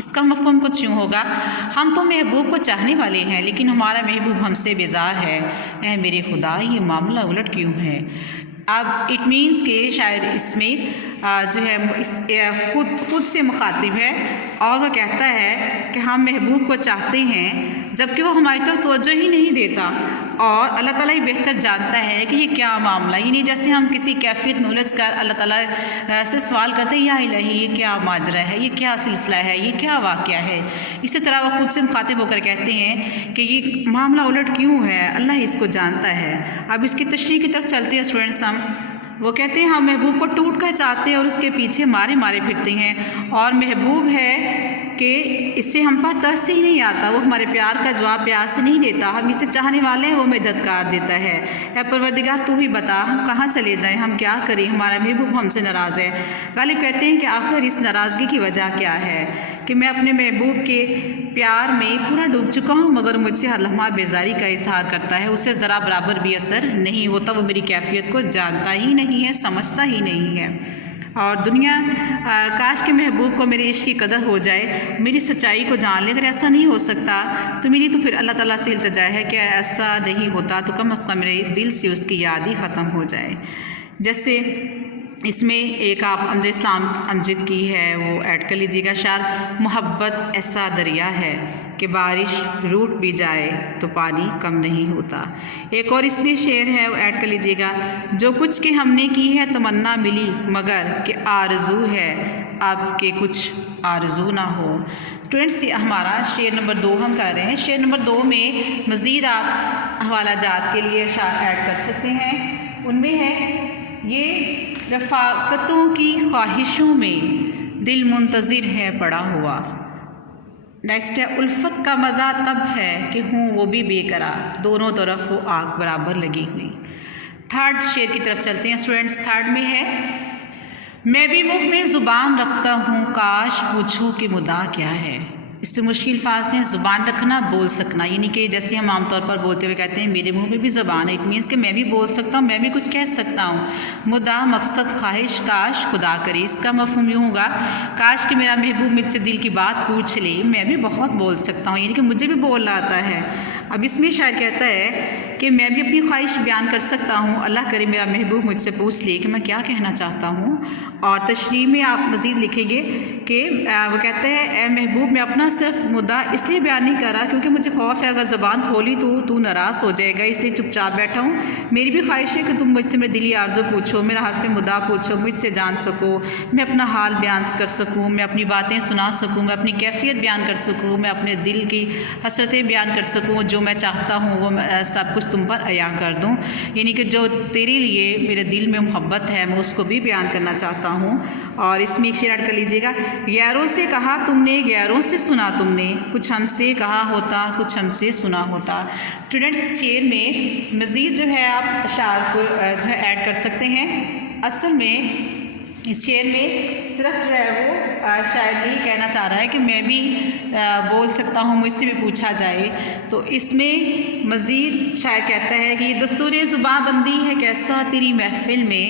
اس کا مفہوم کچھ یوں ہوگا، ہم تو محبوب کو چاہنے والے ہیں لیکن ہمارا محبوب ہم سے بیزار ہے، اے میرے خدا یہ معاملہ الٹ کیوں ہے۔ اب اٹ مینس کہ شاعر اس میں جو ہے خود سے مخاطب ہے اور وہ کہتا ہے کہ ہم محبوب کو چاہتے ہیں جبکہ وہ ہماری طرف توجہ ہی نہیں دیتا، اور اللہ تعالیٰ ہی بہتر جانتا ہے کہ یہ کیا معاملہ، یعنی جیسے ہم کسی کیفیت نولج کر اللہ تعالیٰ سے سوال کرتے ہیں یا الہی یہ کیا ماجرا ہے، یہ کیا سلسلہ ہے، یہ کیا واقعہ ہے، اسی طرح وہ خود سے مخاطب ہو کر کہتے ہیں کہ یہ معاملہ الٹ کیوں ہے، اللہ ہی اس کو جانتا ہے۔ اب اس کی تشریح کی طرف چلتے ہیں اسٹوڈنٹس ہم، وہ کہتے ہیں ہم محبوب کو ٹوٹ کر چاہتے ہیں اور اس کے پیچھے مارے پھرتے ہیں، اور محبوب ہے کہ اس سے ہم پر ترس ہی نہیں آتا، وہ ہمارے پیار کا جواب پیار سے نہیں دیتا، ہم اسے چاہنے والے ہیں وہ ہمیں دھتکار دیتا ہے۔ اے پروردگار تو ہی بتا ہم کہاں چلے جائیں، ہم کیا کریں، ہمارا محبوب ہم سے ناراض ہے۔ غالب کہتے ہیں کہ آخر اس ناراضگی کی وجہ کیا ہے کہ میں اپنے محبوب کے پیار میں پورا ڈوب چکا ہوں مگر مجھ سے ہر لمحہ بیزاری کا اظہار کرتا ہے، اسے ذرا برابر بھی اثر نہیں ہوتا، وہ میری کیفیت کو جانتا ہی نہیں ہے، سمجھتا ہی نہیں ہے۔ اور دنیا کاش کے محبوب کو میرے عشق کی قدر ہو جائے، میری سچائی کو جان لے، اگر ایسا نہیں ہو سکتا تو میری تو پھر اللہ تعالیٰ سے التجا ہے کہ ایسا نہیں ہوتا تو کم از کم میرے دل سے اس کی یاد ہی ختم ہو جائے۔ جیسے اس میں ایک آپ امجد اسلام امجد کی ہے وہ ایڈ کر لیجیے گا، شعر محبت ایسا دریا ہے کہ بارش روٹ بھی جائے تو پانی کم نہیں ہوتا۔ ایک اور اس میں شعر ہے وہ ایڈ کر لیجیے گا، جو کچھ کہ ہم نے کی ہے تمنا ملی مگر کہ آرزو ہے اب کہ کچھ آرزو نہ ہو۔ اسٹوڈنٹس ہمارا شعر نمبر 2 ہم کر رہے ہیں، شعر نمبر 2 میں مزید آپ حوالہ جات کے لیے شعر ایڈ کر سکتے ہیں، ان میں ہے یہ رفاقتوں کی خواہشوں میں دل منتظر ہے پڑا ہوا۔ نیکسٹ ہے الفت کا مزہ تب ہے کہ ہوں وہ بھی بے قرار، دونوں طرف وہ آگ برابر لگی ہوئی۔ تھرڈ شعر کی طرف چلتے ہیں اسٹوڈنٹس، تھرڈ میں ہے میں بھی منہ میں زبان رکھتا ہوں کاش پوچھو کہ مدعا کیا ہے۔ اس سے مشکل الفاظ ہیں زبان رکھنا، بول سکنا، یعنی کہ جیسے ہم عام طور پر بولتے ہوئے کہتے ہیں میرے منہ میں بھی زبان ہے، اٹ مینس کہ میں بھی بول سکتا ہوں، میں بھی کچھ کہہ سکتا ہوں۔ مدعا مقصد خواہش کاش خدا کرے، اس کا مفہوم یوں ہوگا کاش کہ میرا محبوب مجھ سے دل کی بات پوچھ لے، میں بھی بہت بول سکتا ہوں، یعنی کہ مجھے بھی بولنا آتا ہے۔ اب اس میں شاعر کہتا ہے کہ میں بھی اپنی خواہش بیان کر سکتا ہوں، اللہ کرے میرا محبوب مجھ سے پوچھ لے کہ میں کیا کہنا چاہتا ہوں۔ اور تشریح میں آپ مزید لکھیں گے کہ وہ کہتے ہیں اے محبوب میں اپنا صرف مدعا اس لیے بیان نہیں کر رہا کیونکہ مجھے خوف ہے اگر زبان کھولی تو ناراض ہو جائے گا، اس لیے چپ چاپ بیٹھا ہوں۔ میری بھی خواہش ہے کہ تم مجھ سے میرے دلی آرزو پوچھو، میرا حرف مدعا پوچھو، مجھ سے جان سکو، میں اپنا حال بیان کر سکوں، میں اپنی باتیں سنا سکوں، میں اپنی کیفیت بیان کر سکوں، میں اپنے دل کی حسرتیں بیان کر سکوں، جو میں چاہتا ہوں وہ سب کچھ تم پر عیاں کر دوں، یعنی کہ جو تیرے لیے میرے دل میں محبت ہے میں اس کو بھی بیان کرنا چاہتا ہوں۔ اور اس میں ایک شعر ایڈ کر لیجیے گا، غیروں سے کہا تم نے غیروں سے سنا تم نے، کچھ ہم سے کہا ہوتا کچھ ہم سے سنا ہوتا۔ اسٹوڈنٹس اس شعر میں مزید جو ہے آپ اشعار کو جو ہے ایڈ کر سکتے ہیں۔ اصل میں اس شعر میں صرف جو ہے وہ شاعر یہی کہنا چاہ رہا ہے کہ میں بھی بول سکتا ہوں، مجھ سے بھی پوچھا جائے، تو اس میں مزید شاعر کہتا ہے کہ یہ دستور زباں بندی ہے کیسا تیری محفل میں،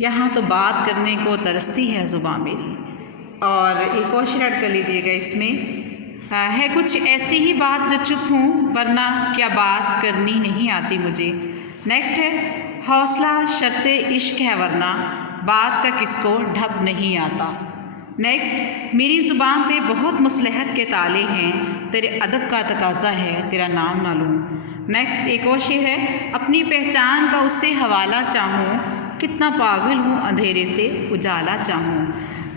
یہاں تو بات کرنے کو ترستی ہے زباں میری۔ اور ایک اور شعر ایڈ کر لیجیے گا، اس میں ہے کچھ ایسی ہی بات جو چپ ہوں ورنہ کیا بات کرنی نہیں آتی مجھے۔ نیکسٹ ہے حوصلہ شرط عشق ہے ورنہ بات کا کس کو ڈھب نہیں آتا۔ نیکسٹ میری زبان پہ بہت مصلحت کے تالے ہیں، تیرے ادب کا تقاضا ہے تیرا نام نہ لوں۔ نیکسٹ ایک اور شعر ہے اپنی پہچان کا اس سے حوالہ چاہوں، کتنا پاگل ہوں اندھیرے سے اجالا چاہوں۔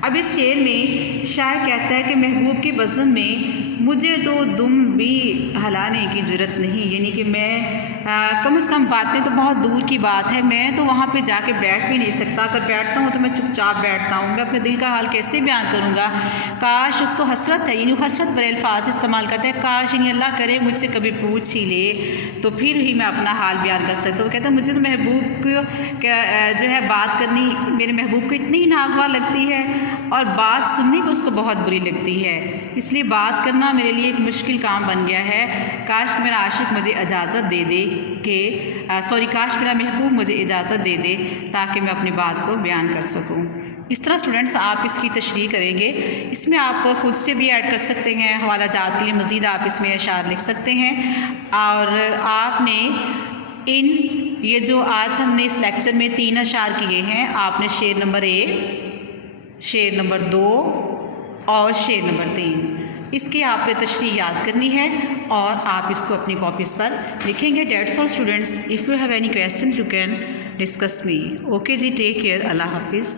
اب اس شعر میں شاعر کہتا ہے کہ محبوب کے بزم میں مجھے تو دم بھی ہلانے کی جرت نہیں، یعنی کہ میں کم از کم باتیں تو بہت دور کی بات ہے، میں تو وہاں پہ جا کے بیٹھ بھی نہیں سکتا، اگر بیٹھتا ہوں تو میں چپ چاپ بیٹھتا ہوں، میں اپنے دل کا حال کیسے بیان کروں گا۔ کاش اس کو حسرت ہے، یعنی حسرت بڑے الفاظ استعمال کرتے ہیں، کاش یعنی اللہ کرے مجھ سے کبھی پوچھ ہی لے تو پھر ہی میں اپنا حال بیان کر سکتا ہوں۔ وہ کہتا ہے مجھے تو محبوب کو جو ہے بات کرنی میرے محبوب کو اتنی ناگوار لگتی ہے اور بات سننی بھی اس کو بہت بری لگتی ہے، اس لیے بات کرنا میرے لیے ایک مشکل کام بن گیا ہے۔ کاش میرا عاشق مجھے اجازت دے دے کہ کاش میرا محبوب مجھے اجازت دے دے تاکہ میں اپنی بات کو بیان کر سکوں۔ اس طرح اسٹوڈنٹس آپ اس کی تشریح کریں گے. اس میں آپ خود سے بھی ایڈ کر سکتے ہیں, حوالہ جات کے لیے مزید آپ اس میں اشعار لکھ سکتے ہیں. اور آپ نے یہ جو آج ہم نے اس لیکچر میں 3 اشعار کیے ہیں, آپ نے شعر نمبر 1, شعر نمبر 2 اور شعر نمبر 3, اس کی آپ نے تشریح یاد کرنی ہے اور آپ اس کو اپنی کاپیز پر لکھیں گے. That's all students. If you have any question you can discuss me. Okay جی, ٹیک کیئر. اللہ حافظ.